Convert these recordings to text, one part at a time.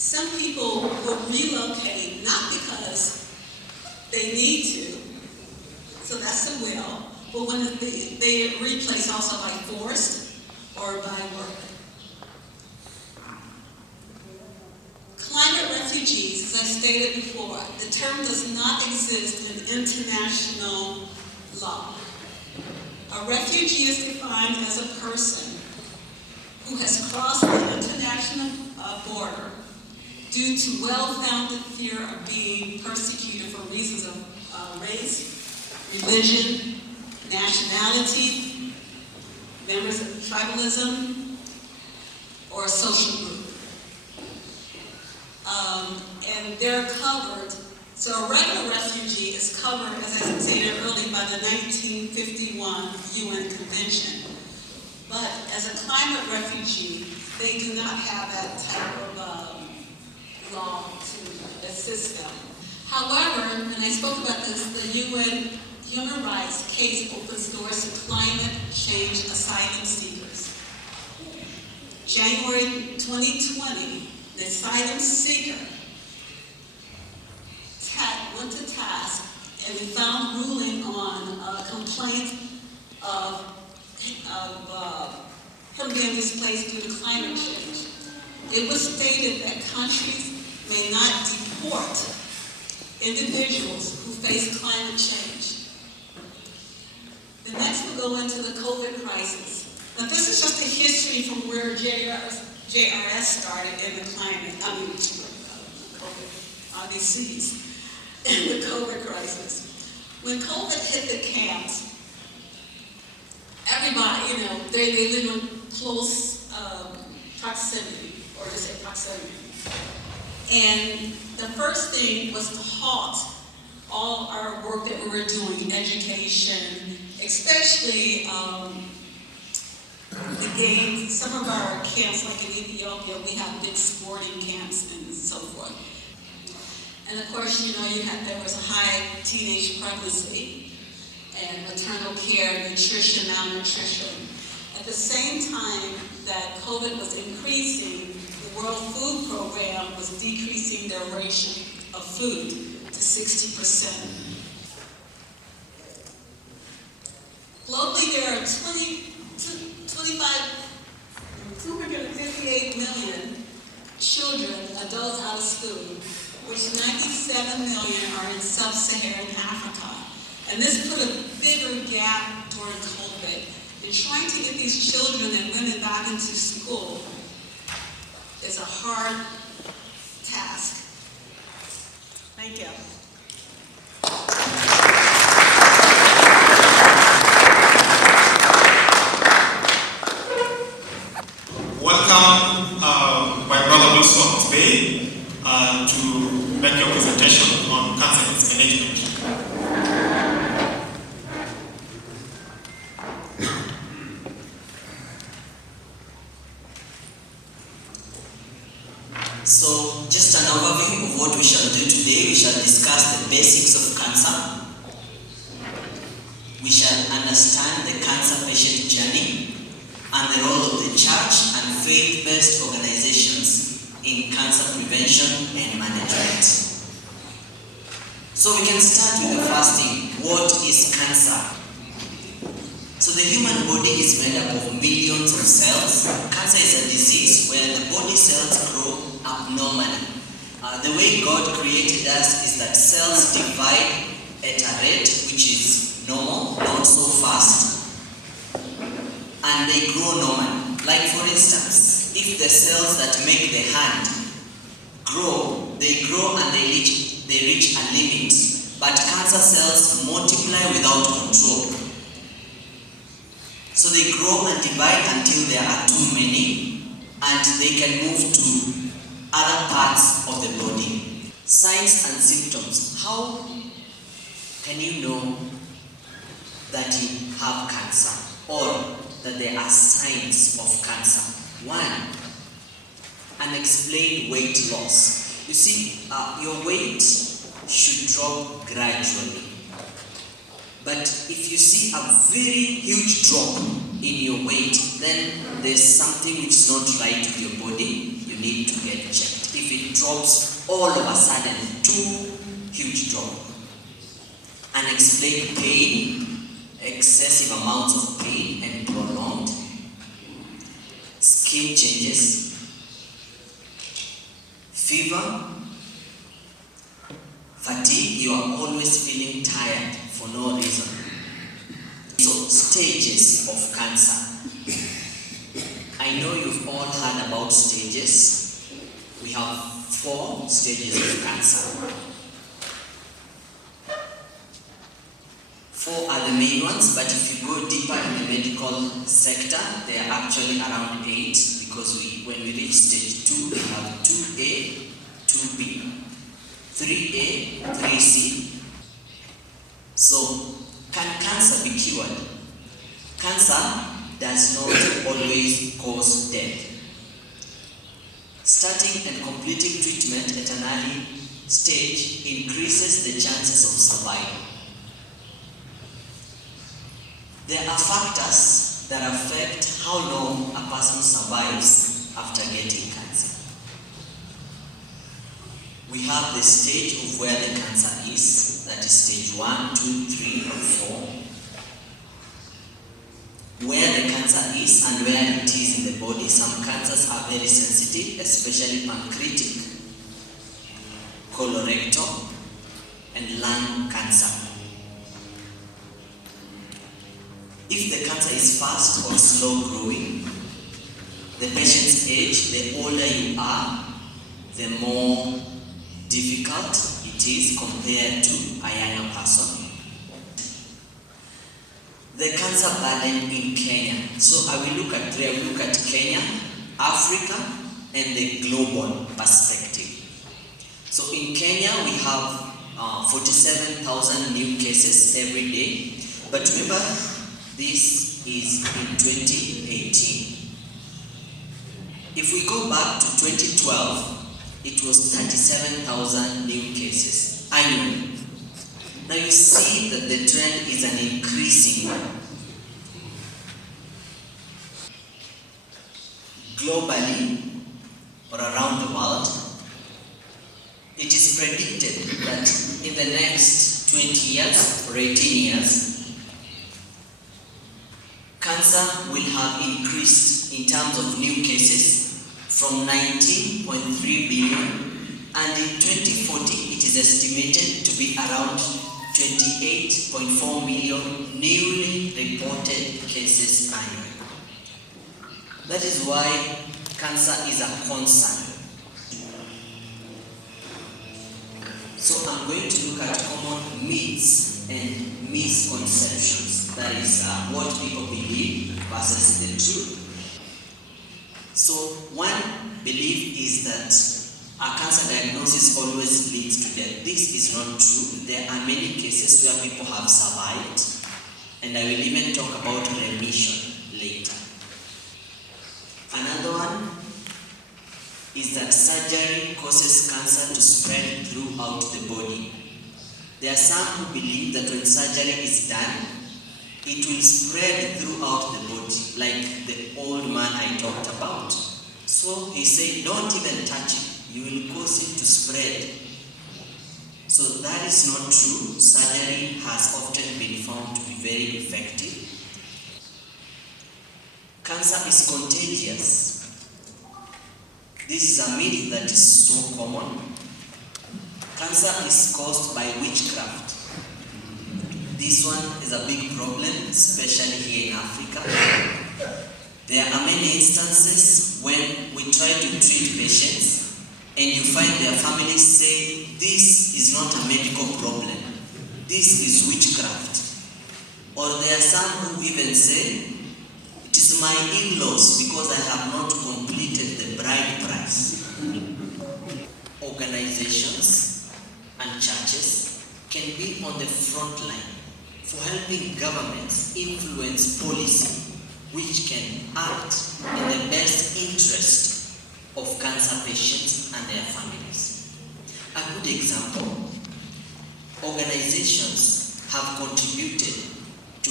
Some people will relocate not because they need to, so that's the will, but when they replace also by force or by work. Climate refugees, as I stated before, the term does not exist in international law. A refugee is defined as a person who has crossed the international border due to well-founded fear of being persecuted for reasons of race, religion, nationality, members of tribalism, or a social group. And they're covered, so a regular refugee is covered, as I stated earlier, by the 1951 UN Convention. But as a climate refugee, they do not have that type of law to assist them. However, when I spoke about this, the UN Human Rights case opens doors to climate change asylum seekers. January 2020, the asylum seeker went to task and we found ruling on a complaint of him being displaced due to climate change. It was stated that countries may not deport individuals who face climate change. The next we'll go into the COVID crisis. Now this is just a history from where JRS started in the climate, COVID, disease, and the COVID crisis. When COVID hit the camps, everybody, they live in close proximity, or they say proximity. And the first thing was to halt all our work that we were doing, education, especially the games. Some of our camps, like in Ethiopia, we have big sporting camps and so forth. And of course, there was a high teenage pregnancy and maternal care, nutrition, malnutrition. At the same time that COVID was increasing, the World Food Program was decreasing their ration of food to 60%. Globally, there are 258 million children, adults out of school, which 97 million are in sub-Saharan Africa. And this put a bigger gap during COVID. And trying to get these children and women back into school is a hard task. Thank you. Welcome, my brother Ssvp, to make your presentation on cancer risk management. So, just an overview of what we shall do today. We shall discuss the basics of cancer. We shall understand the cancer patient journey and the role of the church and faith-based organizations in cancer prevention and management. So we can start with the first thing. What is cancer? So the human body is made up of millions of cells. Cancer is a disease where the body cells grow abnormally. The way God created us is that cells divide at a rate which is normal, not so fast, and they grow normally. Like for instance, if the cells that make the hand grow, they grow and they reach a limit. But cancer cells multiply without control. So they grow and divide until there are too many, and they can move to other parts of the body. Signs and symptoms. How can you know that you have cancer or that there are signs of cancer? One, unexplained weight loss. You see, your weight should drop gradually. But if you see a very huge drop in your weight, then there's something which is not right with your body. You need to get checked. If it drops all of a sudden, too huge drop, unexplained pain, excessive amounts of pain and prolonged, skin changes, fever, fatigue, you are always feeling tired for no reason. So, stages of cancer. I know you've all heard about stages. We have 4 stages of cancer. 4 are the main ones, but if you go deeper in the medical sector, they are actually around 8, because when we reach stage 2, we have 2A, 2B, 3A, 3C. So, can cancer be cured? Cancer does not always cause death. Starting and completing treatment at an early stage increases the chances of survival. There are factors that affect how long a person survives after getting cancer. We have the stage of where the cancer is, that is stage 1, 2, 3, or 4. Where the cancer is and where it is in the body. Some cancers are very sensitive, especially pancreatic, colorectal, and lung cancer. If the cancer is fast or slow growing, the patient's age, the older you are, the more difficult it is compared to a younger person. The cancer burden in Kenya. So I will look at Kenya, Africa, and the global perspective. So in Kenya, we have 47,000 new cases every day. But remember, this is in 2018. If we go back to 2012, it was 37,000 new cases annually. Now you see that the trend is an increasing one. Globally, or around the world, it is predicted that in the next 20 years or 18 years, cancer will have increased in terms of new cases from 19.3 billion, and in 2040 it is estimated to be around 28.4 million newly reported cases annually. That is why cancer is a concern. So I'm going to look at common myths and misconceptions. That is what people believe versus the truth. So one belief is that a cancer diagnosis always leads to death. This is not true. There are many cases where people have survived, and I will even talk about remission later. Another one is that surgery causes cancer to spread throughout the body. There are some who believe that when surgery is done, it will spread throughout the body, like the old man I talked about. So he said, don't even touch it. You will cause it to spread. So that is not true. Surgery has often been found to be very effective. Cancer is contagious. This is a myth that is so common. Cancer is caused by witchcraft. This one is a big problem, especially here in Africa. There are many instances when we try to treat patients and you find their families say, this is not a medical problem, this is witchcraft. Or there are some who even say, it is my in-laws because I have not completed the bride price. Organizations and churches can be on the front line for helping governments influence policy which can act in the best interest of cancer patients and their families. A good example, organizations have contributed to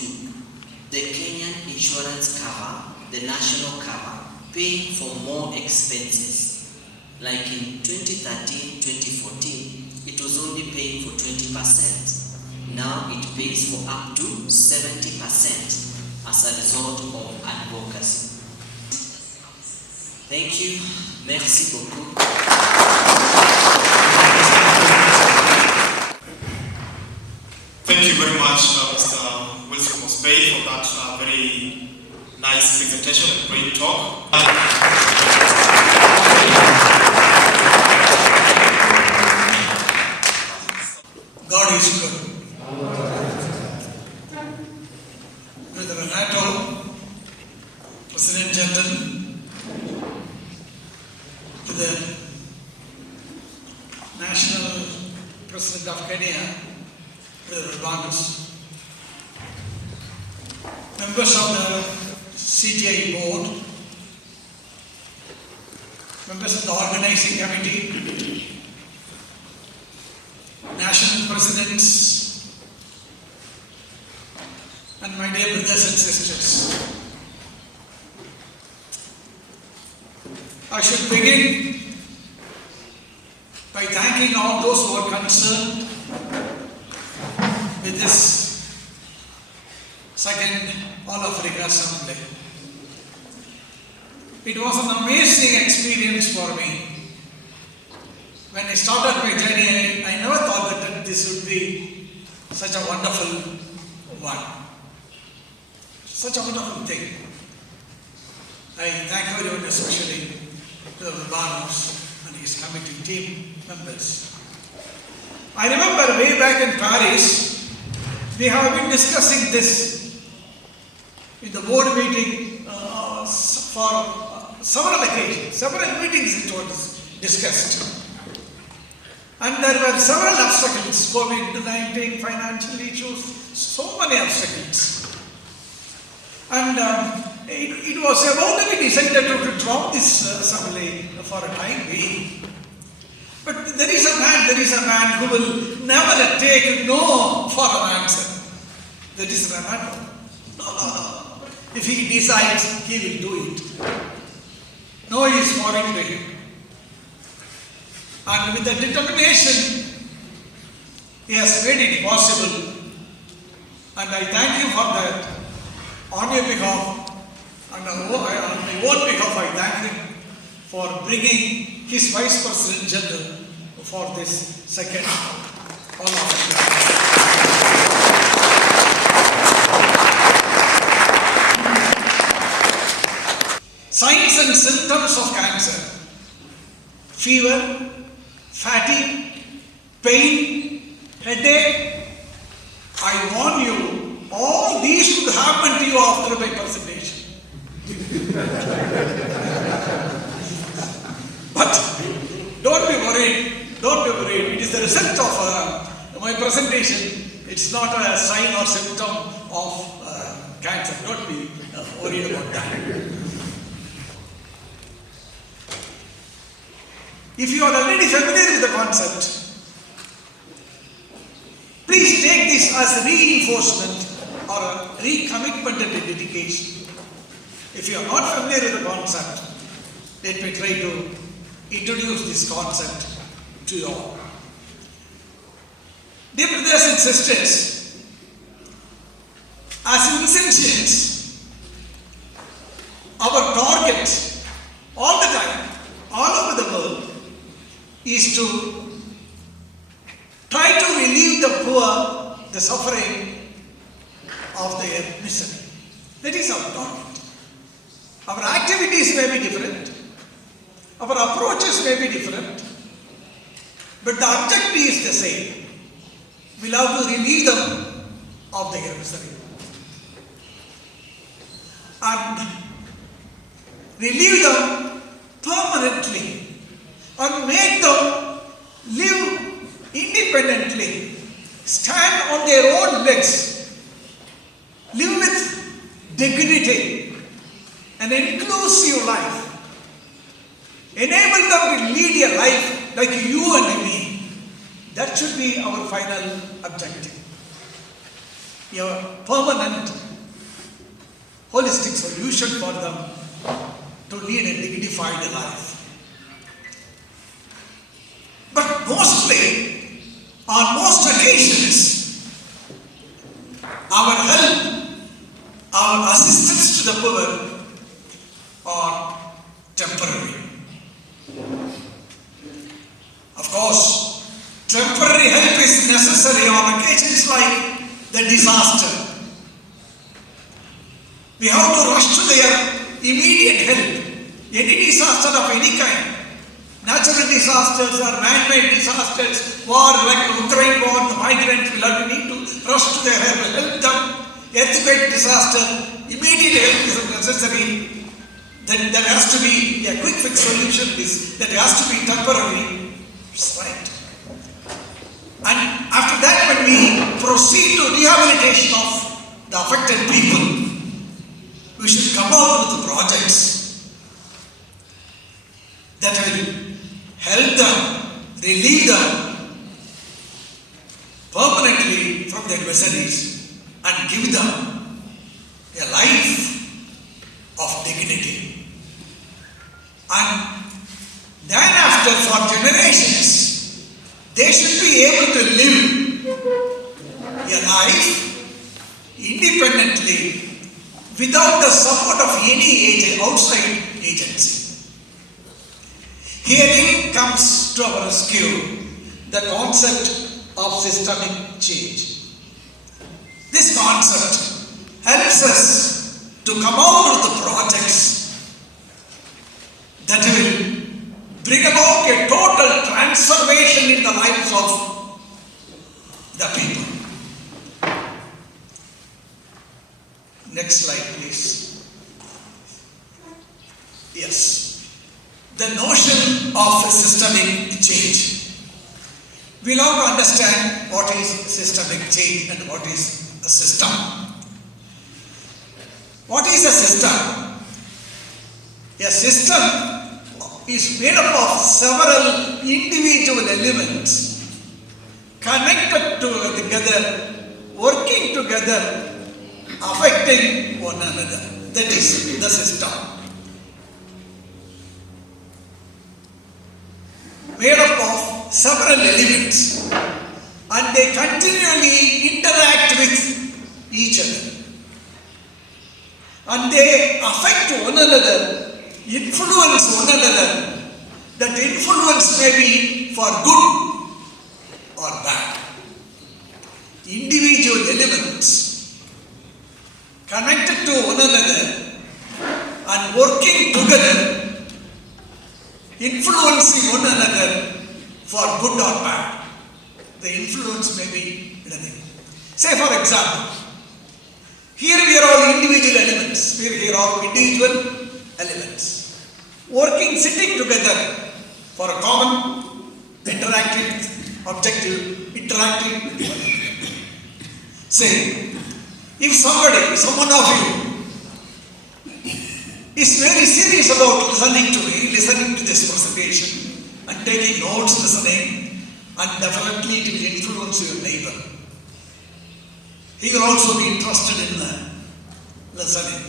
the Kenyan insurance cover, the national cover, paying for more expenses Like in 2013-2014, it was only paying for 20%. Now it pays for up to 70% as a result of advocacy. Thank you. Merci beaucoup. Thank you very much, Mr. Wilson Mosbey, for that very nice presentation and great talk. God is good. Brother Renato, President General, to the National President of Kenya, Brother Barnes, members of the CGI board, members of the organizing committee, national presidents, and my dear brothers and sisters. I should begin by thanking all those who are concerned with this second All Africa Assembly. It was an amazing experience for me. When I started my journey, I never thought that this would be such a wonderful one. Such a wonderful thing. I thank everyone, especially the Barnes and his committee team members. I remember way back in Paris, we have been discussing this in the board meeting for several occasions, several meetings it was discussed. And there were several obstacles, COVID-19, financial issues, so many obstacles. And it was about to be decided to drop this assembly for a time being. But there is a man who will never take no for an answer. That is Renato. No. If he decides, he will do it. No is foreign to him. And with the determination, he has made it possible. And I thank you for that. On your behalf, and on my own behalf, I thank him for bringing his Vice President General for this second All Africa. Signs and symptoms of cancer: fever, fatigue, pain, headache. I warn you, all these could happen to you after my presentation. But don't be worried. It is the result of my presentation. It's not a sign or symptom of cancer. Don't be worried about that. If you are already familiar with the concept, please take this as reinforcement or a recommitment and a dedication. If you are not familiar with the concept, let me try to introduce this concept to you all. Dear brothers and sisters, as Vincentians, our target all the time, all over the world, is to try to relieve the poor, the suffering of their misery. That is our target. Our activities may be different, our approaches may be different, but the objective is the same. We have to relieve them of their misery. And relieve them permanently and make them live independently, stand on their own legs, live with dignity, an inclusive life. Enable them to lead a life like you and me. That should be our final objective. A permanent, holistic solution for them to lead a dignified life. mostly, on most occasions, our help, our assistance to the poor are temporary. Of course, temporary help is necessary on occasions like the disaster. We have to rush to their immediate help. Any disaster of any kind, natural disasters or man-made disasters, war like the Ukraine war, the migrants will have to need to rush to their help them. Earthquake disaster, immediate help is necessary. Then there has to be a quick fix solution. That has to be temporary. It's right. And after that, when we proceed to rehabilitation of the affected people, we should come out with projects that will help them, relieve them permanently from their miseries and give them a life of dignity. And then after, for generations, they should be able to live a life independently without the support of any outside agency. Herein comes to our rescue the concept of systemic change. This concept helps us to come out with the projects that will bring about a total transformation in the lives of the people. Next slide, please. Yes. The notion of systemic change. We now understand what is systemic change and what is a system. What is a system? A system is made up of several individual elements connected together, working together, affecting one another. That is the system. Made up of several elements, and they continually interact with each other. And they affect one another, influence one another. That influence may be for good or bad. Individual elements connected to one another and working together, influencing one another for good or bad. The influence may be anything. Say for example, here we are all individual elements. We are all individual elements. Working, sitting together for a common interactive objective, interacting with one another. Say, if someone of you is very serious about listening to me, listening to this presentation and taking notes, listening, and definitely it will influence your neighbor. He will also be interested in listening.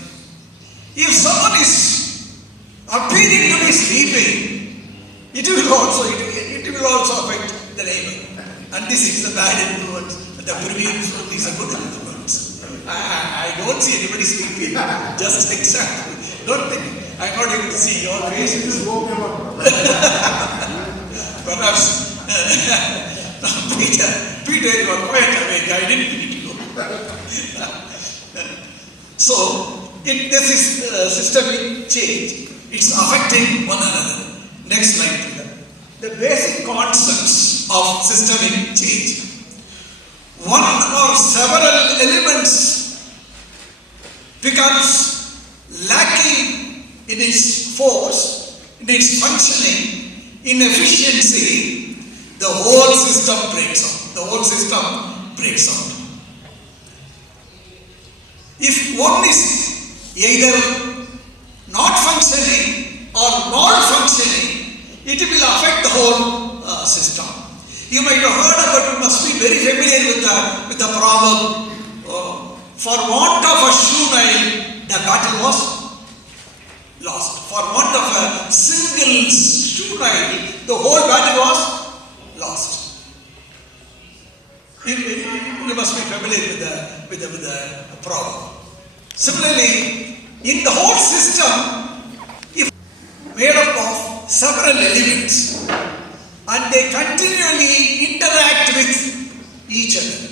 If someone is appearing to be sleeping, it will also affect the neighbor. And this is the bad influence, and the previous influence is a good influence. I don't see anybody sleeping. Just example. Don't think I'm not able to see your faces. Perhaps Peter, you are quite awake. I didn't need to know. So, this is systemic change. It's affecting one another. Next slide, please. The basic concepts of systemic change. One or several elements becomes lacking in its force, in its functioning, in efficiency, the whole system breaks out. The whole system breaks out. If one is either not functioning or malfunctioning, it will affect the whole system. You might have heard about, you must be very familiar with the proverb, for want of a shoe nail, the battle was lost. For want of a single shoe nail, the whole battle was lost. You must be familiar with the problem. Similarly, in the whole system, if made up of several elements and they continually interact with each other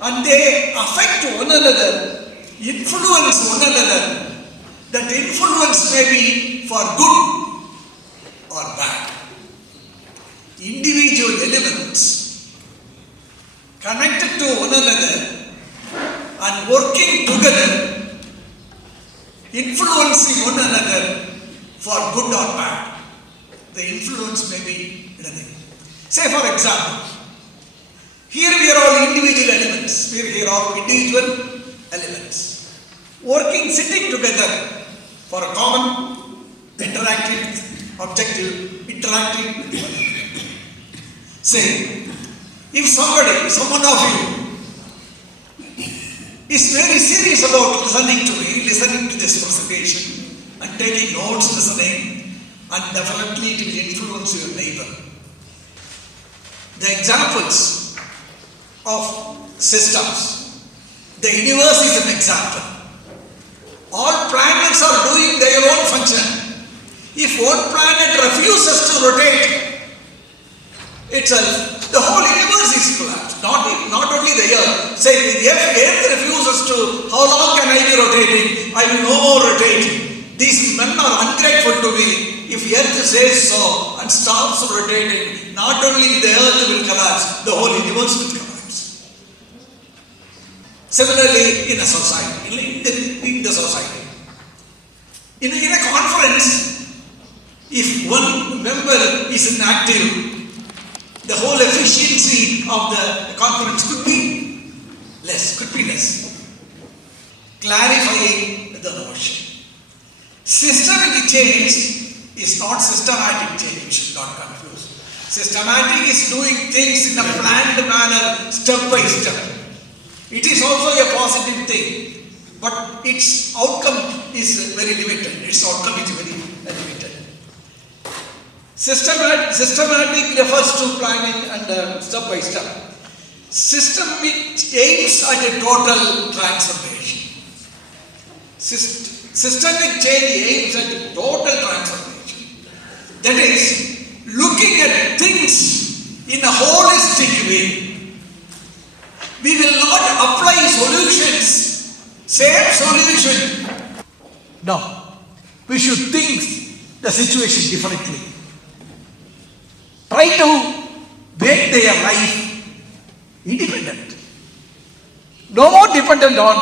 and they affect one another, influence one another, that influence may be for good or bad. Individual elements connected to one another and working together, influencing one another for good or bad. The influence may be anything. Say for example, here we are all individual elements. We are here all individual elements. Working, sitting together for a common interactive objective, interacting with one another. Say, if someone of you is very serious about listening to me, listening to this presentation and taking notes, listening, and definitely it will influence your neighbor. The examples of systems. The universe is an example. All planets are doing their own function. If one planet refuses to rotate itself, the whole universe is collapsed. Not only the Earth. Say, if Earth refuses to, how long can I be rotating? I will no more rotate. These men are ungrateful to me. If Earth says so and stops rotating, not only the Earth will collapse, the whole universe will collapse. Similarly, in a society, in the society. In a conference, if one member is inactive, the whole efficiency of the conference could be less. Clarifying the notion. Systemic change is not systematic change. You should not confuse. Systematic is doing things in a planned manner, step by step. It is also a positive thing, but its outcome is very limited. Systematic refers to planning and step by step. Systemic aims at a total transformation. Systemic change aims at a total transformation. That is, looking at things in a holistic way. We will not apply solutions, same solution. No, we should think the situation differently. Try to make their life independent. No more dependent on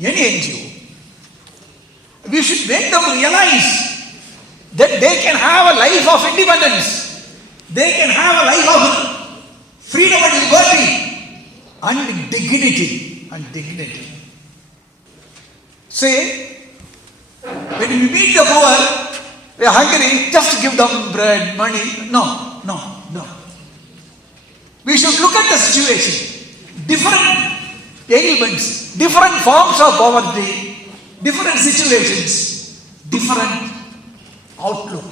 any NGO. We should make them realize that they can have a life of independence. They can have a life of freedom and liberty and dignity. Say, when we meet the poor, we are hungry, just give them bread, money. No. We should look at the situation. Different ailments, different forms of poverty, different situations, different outlook,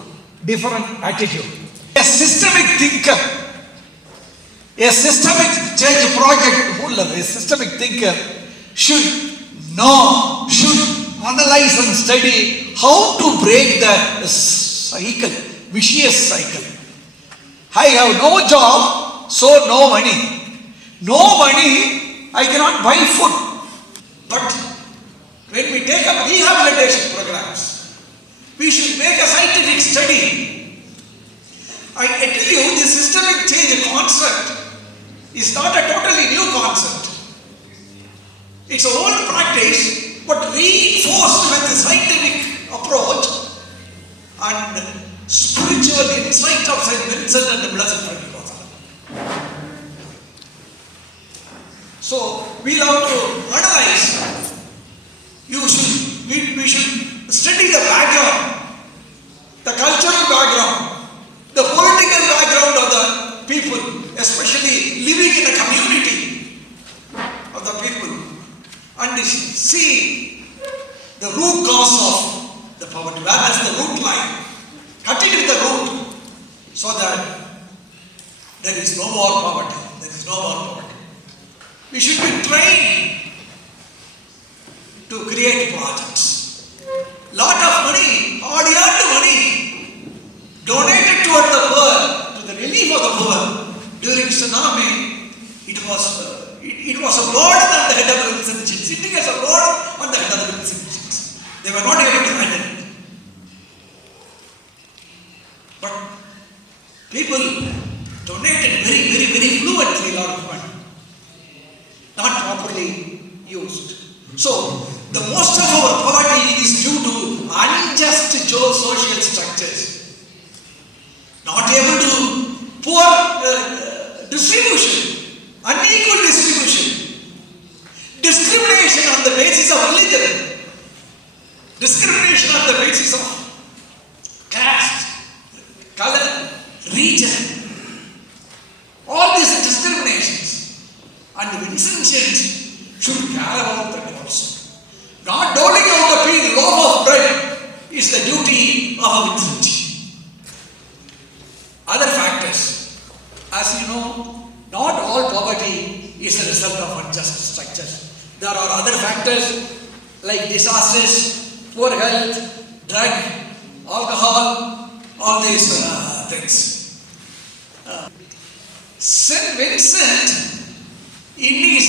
different attitude. A systemic thinker, a systemic change project holder, a systemic thinker should analyze and study how to break the cycle, vicious cycle. I have no job, so no money. No money, I cannot buy food. But when we take up rehabilitation programs, we should make a scientific study. I tell you, the systemic change concept is not a totally new concept. It's an old practice, but reinforced with the scientific approach and spiritual insight of Saint Vincent and the Blessed Pentecost. So we have to analyze. We should study the background, the cultural background, the political background of the people, especially living in a community of the people, and see the root cause of the poverty. Where is the root line? Cut it with the root so that there is no more poverty. There is no more poverty. We should be trained to create projects. Lot of money, hard-earned money, donated toward the poor, to the relief of the poor. During tsunami, it was a burden on the head of the Vincentians. Sitting as a burden on the head of the Vincentians. They were not able to handle it. But people donated very fluently a lot of money, not properly used. So, the most of our poverty is due to unjust social structures, not able to poor distribution, unequal distribution, discrimination on the basis of religion, discrimination on the basis of caste, color, region, all these discriminations, and Vincentians should care about that also. Not doling out the loaf of bread is the duty of a Vincentian. Other factors, as you know, not all poverty is a result of unjust structures. There are other factors like disasters, poor health, drug, alcohol, all these things. Saint Vincent, in his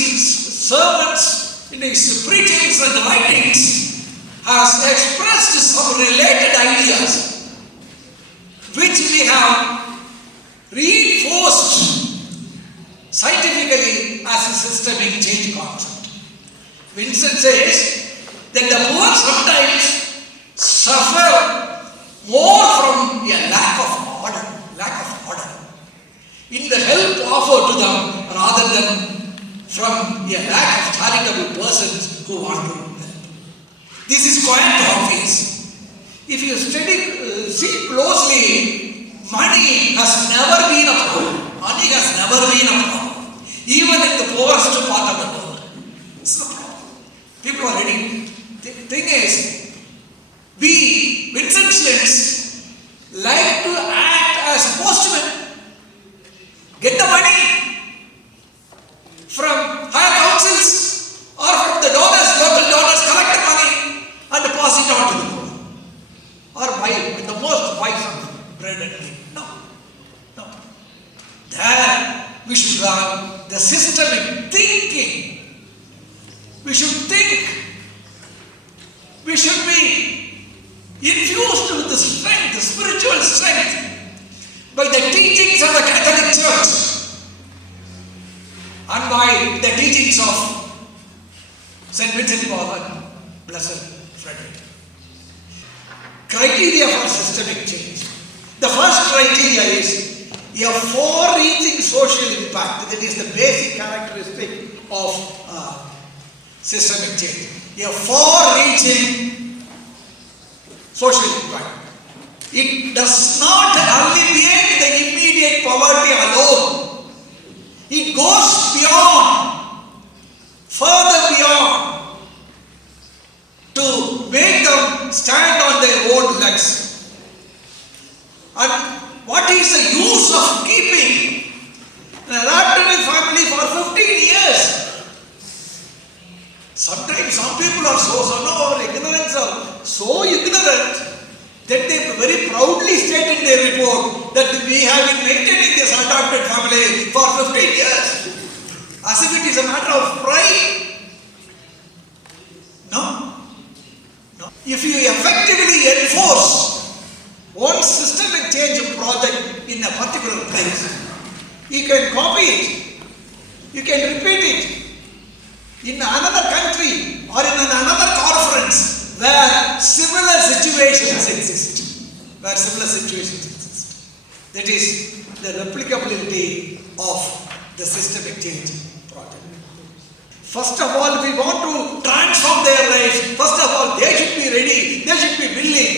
sermons, in his preachings and writings, has expressed some related ideas which we have reinforced scientifically as a systemic change concept. Vincent says that the poor sometimes suffer more from a lack of order in the help offered to them rather than from a lack of charitable persons who want to help. This is quite obvious. If you see closely, money has never been a problem. Money has never been a problem. Even in the poorest part of the world. It's no problem. People are ready. The thing is, we Vincentians like to act as postmen. Get the money from higher councils or from the donors, local donors, collect the money and pass it on to the poor. Or buy some bread and meat. No. There we should have the systemic thinking. We should think. We should be infused with the strength, the spiritual strength, by the teachings of the Catholic Church and by the teachings of St. Vincent de Paul and Blessed Frederick. Criteria for systemic change. The first criteria is a far-reaching social impact. That is the basic characteristic of systemic change. A far-reaching social impact. It does not alleviate the immediate poverty alone. It goes beyond, further beyond, to make them stand on their own legs. And what is the use of keeping an adopted family for 15 years? Sometimes some people are so ignorant that they very proudly state in their report that we have been maintaining this adopted family for 15 years. As if it is a matter of pride. No. If you effectively enforce one systemic change project in a particular place, you can copy it, you can repeat it in another country or in another conference where similar situations exist. That is the replicability of the systemic change project. First of all, if we want to transform their lives, first of all, they should be ready, they should be willing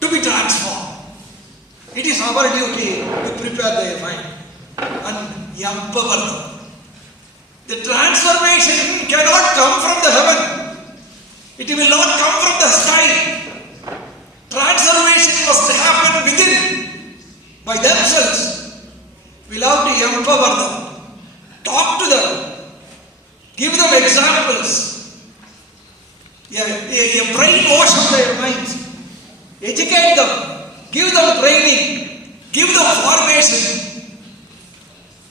to be transformed. It is our duty to prepare their mind and empower them. The transformation cannot come from the heaven. It will not come from the sky. Transformation must happen within, by themselves. We'll have to empower them, talk to them, give them examples, a brainwash of their minds, educate them, give them training, give them formation.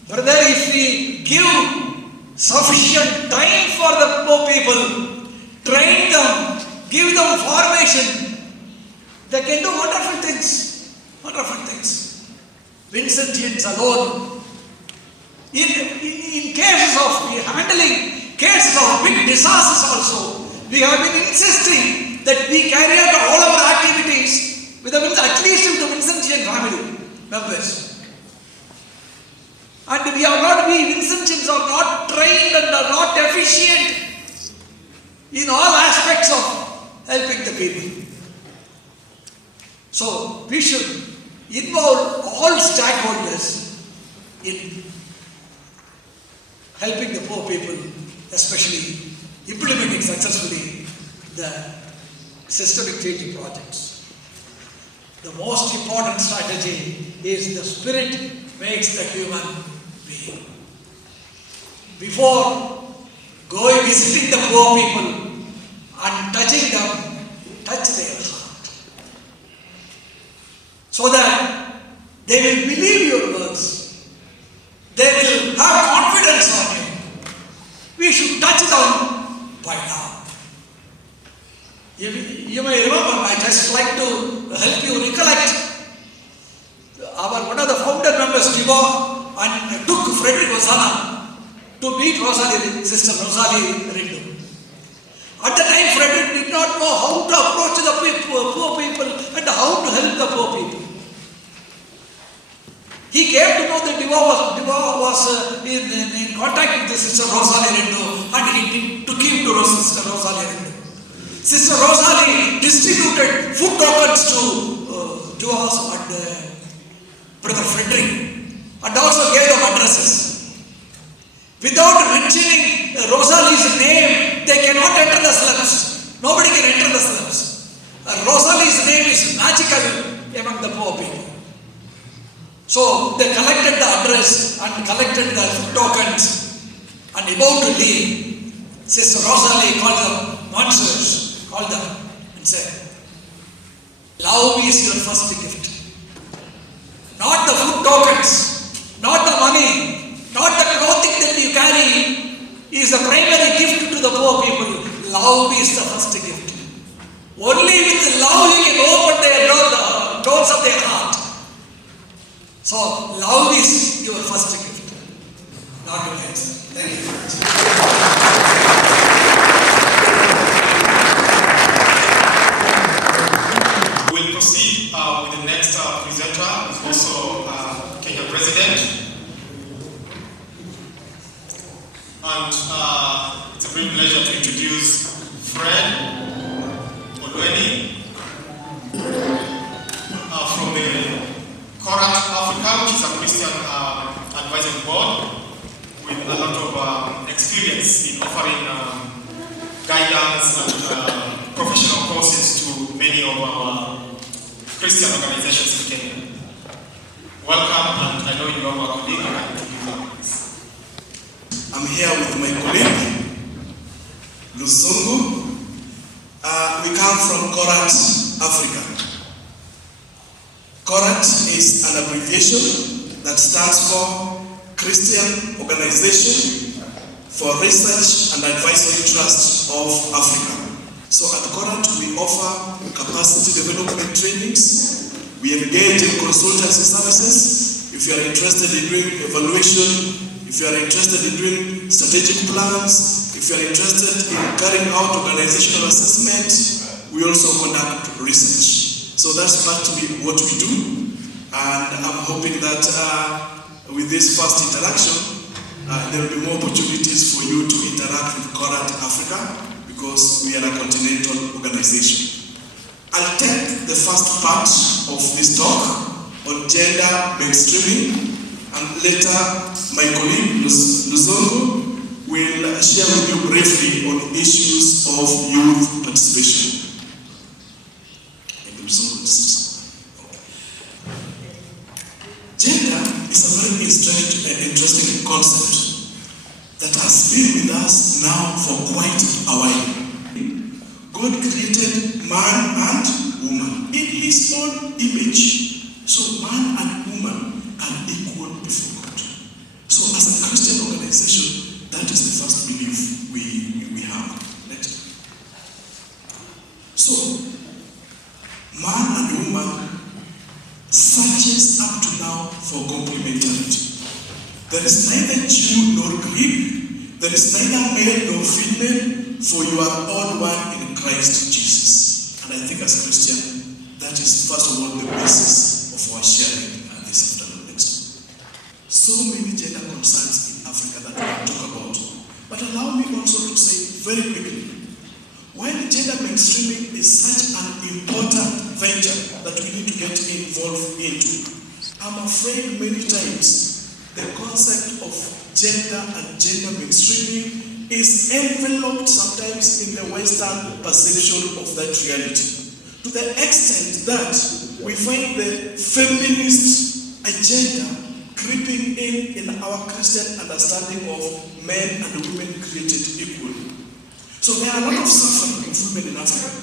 Brother, if we give sufficient time for the poor people, train them, give them formation, they can do wonderful things. Wonderful things. Vincentians alone, in cases of handling cases of big disasters also, we have been insisting that we carry out all our activities with at least with the Vincentian family members. And we Vincentians are not trained and are not efficient in all aspects of helping the people. So we should involve all stakeholders in helping the poor people, especially implementing successfully the systemic change projects. The most important strategy is the spirit makes the human being. Before going visiting the poor people and touching them, touch their heart, so that they will believe your words. They will have confidence on you. We should touch them by now. You may remember, I just like to help you recollect. One of the founder members, Tibo, and took Frederick Osana to meet Sister Rosalie Rindo. At the time, Frederick did not know how to approach the poor people and how to help the poor people. He came to know that Diva was in contact with the Sister Rosalie Rindo, and he took him to Sister Rosalie Rindo. Sister Rosalie distributed food tokens to us and Brother Frederick, and also gave them addresses. Without mentioning Rosalie's name, they cannot enter the slums. Nobody can enter the slums. Rosalie's name is magical among the poor people. So they collected the address and collected the food tokens, and about to leave, Sister Rosalie called them monsters, called them and said, "Love is your first gift. Not the food tokens, not the money, not the clothing that you carry is the primary gift to the poor people. Love is the first gift. Only with love you can open the doors of their heart. So, love is your first gift." Not your hands. Thank you. We'll proceed with the next presenter, who's also Kenya President. And it's a great pleasure to introduce Fred Olweni from the Korat Africa, which is a Christian advisory board with a lot of experience in offering guidance and professional courses to many of our Christian organizations in Kenya. Welcome, and I know you have a colleague and I'm here with my colleague, Luzungu. We come from Korat, Africa. Korat is an abbreviation that stands for Christian Organization for Research and Advisory Trust of Africa. So at Korat, we offer capacity development trainings. We engage in consultancy services. If you are interested in doing evaluation, if you are interested in doing strategic plans, if you are interested in carrying out organizational assessment, we also conduct research. So that's practically what we do, and I'm hoping that with this first interaction, there will be more opportunities for you to interact with Korat Africa, because we are a continental organization. I'll take the first part of this talk on gender mainstreaming, and later my colleague Luzungu will share with you briefly on issues of youth participation. Gender is a very God created man and woman in his own image. So man and woman are equal before God. So as a Christian organization, that is the first belief we have. Next. So, man and woman searches up to now for complementarity. There is neither Jew nor Greek. There is neither male nor female, for you are all one in Christ Jesus. And I think as Christian, that is first of all the basis of our sharing this afternoon. Next. So many gender concerns in Africa that we can talk about. But allow me also to say very quickly, while gender mainstreaming is such an important venture that we need to get involved into, I'm afraid many times the concept of gender and gender mainstreaming is enveloped sometimes in the Western perception of that reality. To the extent that we find the feminist agenda creeping in our Christian understanding of men and women created equally. So there are a lot of suffering of women in Africa.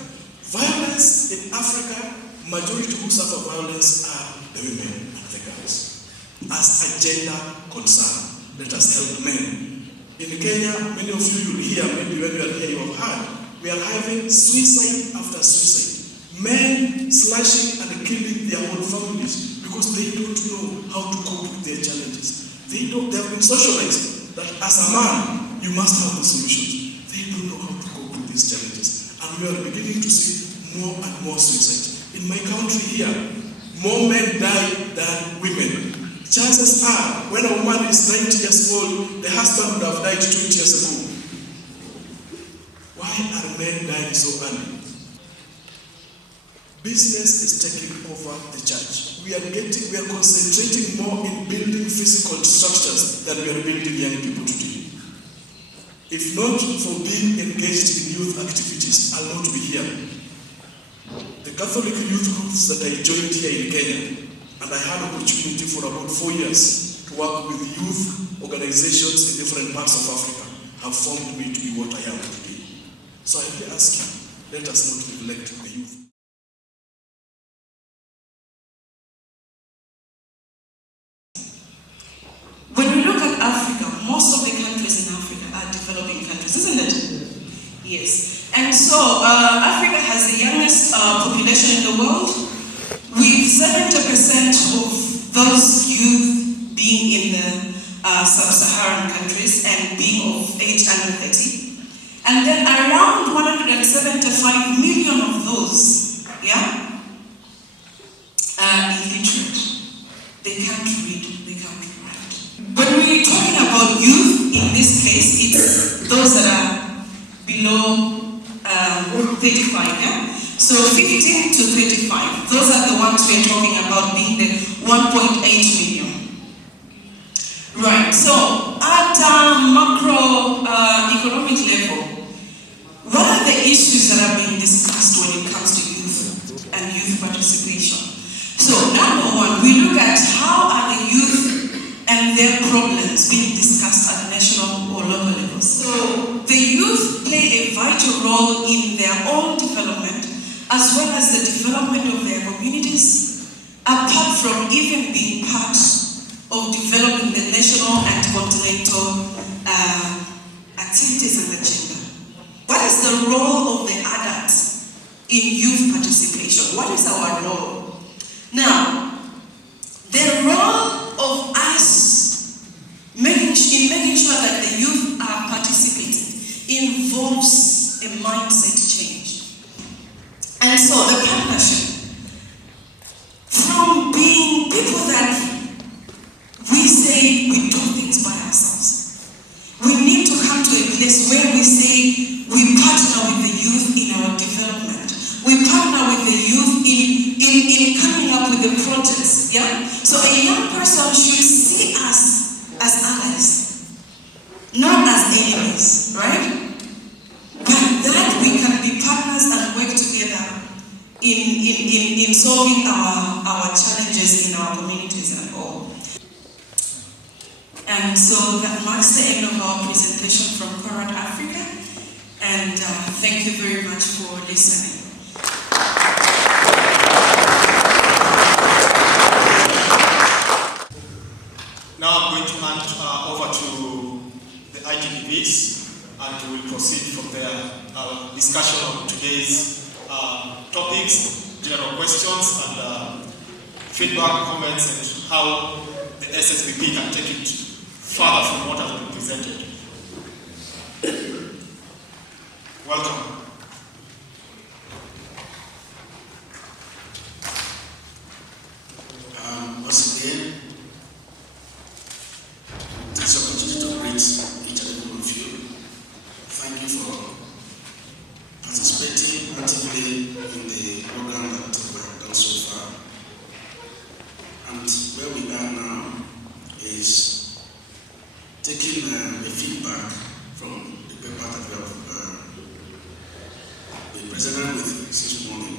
Violence in Africa, majority who suffer violence are the women and the girls. As a gender concern, let us help men. In Kenya, many of you will hear, maybe when you are here you have heard, we are having suicide after suicide. Men slashing and killing their whole families because they don't know how to cope with their challenges. They have been socialized that as a man, you must have the solutions. They don't know how to cope with these challenges. And we are beginning to see more and more suicide. In my country here, more men die than women. Chances are, when a woman is 90 years old, the husband would have died 20 years ago. Why are men dying so early? Business is taking over the church. We are concentrating more in building physical structures than we are building young people today. If not for being engaged in youth activities, I'll not be here. The Catholic youth groups that I joined here in Kenya, and I had opportunity for about 4 years to work with youth organizations in different parts of Africa, have formed me to be what I am today. So I really ask you, let us not neglect the youth. When we look at Africa, most of the countries in Africa are developing countries, isn't it? Yes. And so Africa has the youngest population in the world, with 70% of those youth being in the sub-Saharan countries and being of age under 30. And then around 175 million of those, are illiterate. They can't read, they can't write. When we're talking about youth, in this case, it's those that are below 35, So 15 to 35, those are the ones we're talking about being the 1.8 million. Right, so at macro economic level, what are the issues that are being discussed when it comes to youth and youth participation? So number one, we look at how are the youth and their problems being discussed at national or local levels. So the youth play a vital role in their own development as well as the development of their communities, apart from even being part of developing the national and continental activities and agenda. What is the role of the adults in youth participation? What is our role? Now, the role of us in making sure that the youth are participating involves a mindset change. And so the partnership, from being people that we say we do things by ourselves, we need to come to a place where we say we partner with the youth in our development. We partner with the youth in coming up with the projects. So a young person should see us as allies, not as enemies, right? But that we can be partners and work together in solving our challenges in our communities and all. And so that marks the end of our presentation from Corat Africa. And thank you very much for listening. Now I'm going to hand over to the ITPs, and we will proceed from there. Discussion on today's topics, general questions, and feedback, comments, and how the Ssvp can take it further from what has been presented. Welcome. Once again, this opportunity to greet each and every one of you. Thank you for participating actively in the program that we have done so far. And where we are now is taking the feedback from the paper that we have been presented with since morning.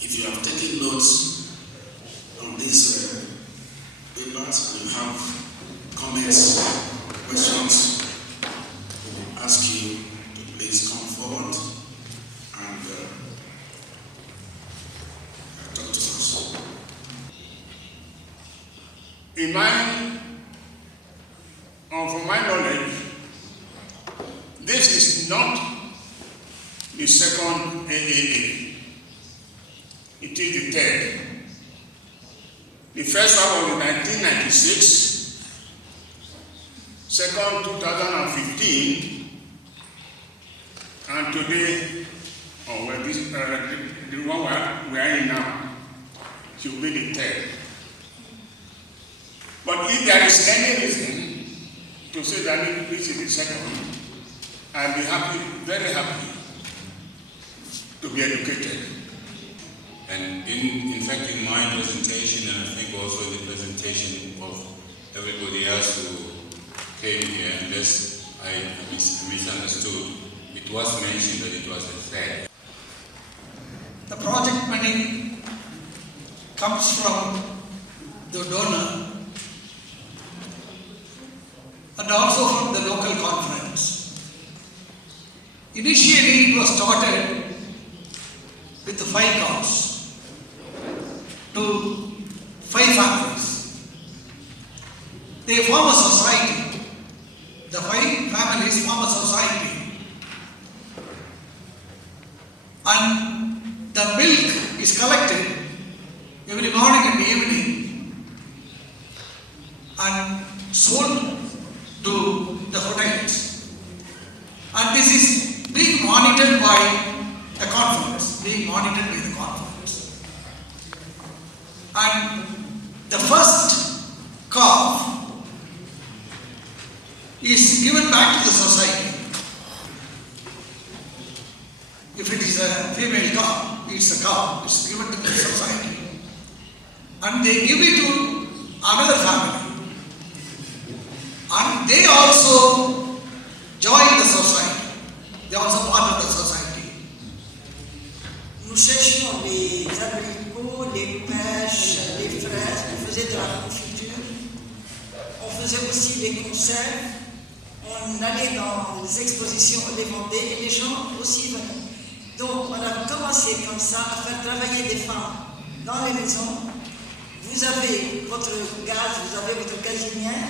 If you have taken notes on these papers and you have comments, questions, we will ask you to please come forward and talk to us. From my knowledge, this is not the second AAA. It is the third. The first one was in 1996, second 2015, and today, the one we are in now, should be the third. But if there is any reason to say that this is the second, I'll be happy, very happy, to be educated. And in fact, in my presentation, and I think also in the presentation of everybody else who came here, unless I misunderstood, it was mentioned that it was a third. The project money comes from the donor and also from the local conference. Initially, it was started with the 5 cows to 5 families. They form a society. The 5 families form a society. And the milk is collected every morning and evening and sold to the hotels. And this is being monitored by a conference, And the first calf is given back to the society. If it is a female cow, it's a cow, it's given to the society. And they give it to another family. And they also join the society. They are also part of the society. Nous cherchions les abricots, les pêches, les fraises, on faisait de la confiture, on faisait aussi des conserves, on allait dans les expositions, on les vendait et les gens aussi venaient. Donc on a commencé comme ça à faire travailler des femmes dans les maisons. Vous avez votre gaz, vous avez votre gazinière,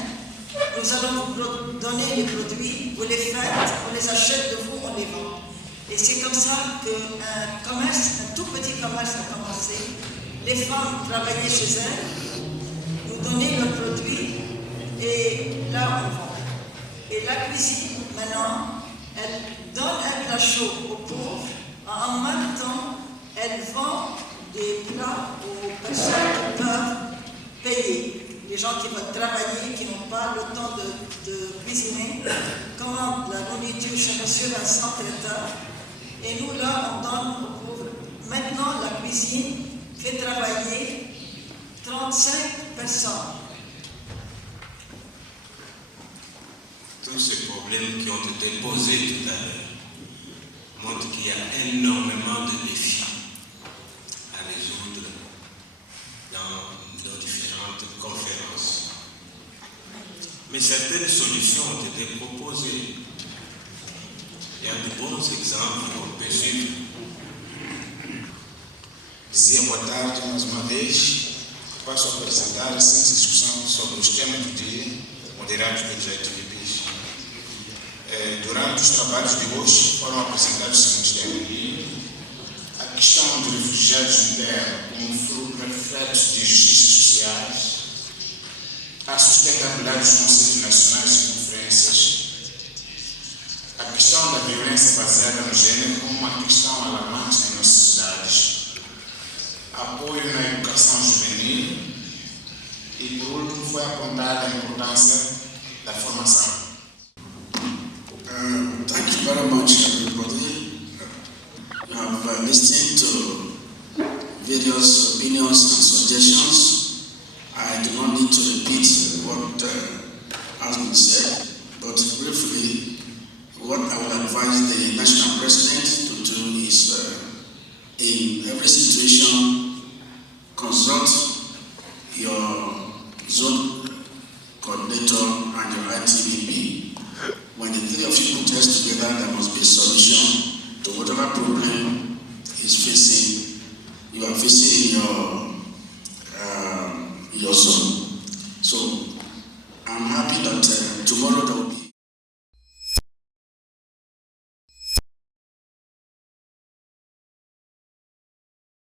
nous allons vous donner les produits, vous les faites, on les achète de vous, on les vend. Et c'est comme ça qu'un commerce, un tout petit commerce a commencé. Les femmes travaillaient chez elles, nous donnaient leurs produits et là on vend. Et la cuisine, maintenant, elle donne un plat chaud aux pauvres, en même temps, elle vend des plats aux personnes qui peuvent payer. Les gens qui veulent travailler, qui n'ont pas le temps de cuisiner, commandent la nourriture chez M. Vincent Traiteur. Et nous, là, on donne aux pauvres. Maintenant, la cuisine fait travailler 35 personnes. Tous ces problèmes qui ont été posés tout à l'heure montrent qu'il y a énormément de défis à résoudre dans nos différentes conférences. Mais certaines solutions ont été proposées. e há de bons exemplos no Egito. Dizia boa tarde mais uma vez. Passo a apresentar a ciência discussão sobre os temas do dia, moderados pelos Ssvps. Durante os trabalhos de hoje foram apresentados os seguintes temas: a questão dos refugiados de terra como fruto reflexo de injustiças sociais, a sustentabilidade dos conceitos nacionais e conferências, a questão da violência baseada no gênero como uma questão alarmante em nossas sociedades, apoio na educação juvenil e, por último, foi apontada a importância da formação. Thank you very much, everybody. You have listened to various opinions and suggestions. I do not need to repeat what has been said, but briefly, what I would advise the national president to do is, in every situation, consult your zone coordinator and your ITVP. When the three of you put heads together, there must be a solution to whatever problem you are facing in your zone. So I'm happy that tomorrow there will be